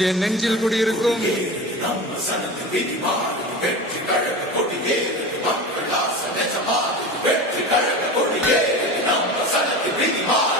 என் நெஞ்சில் குடியிருக்கும். வெற்றி கழக கொடியே நம்ம சனத்து விதிமாறு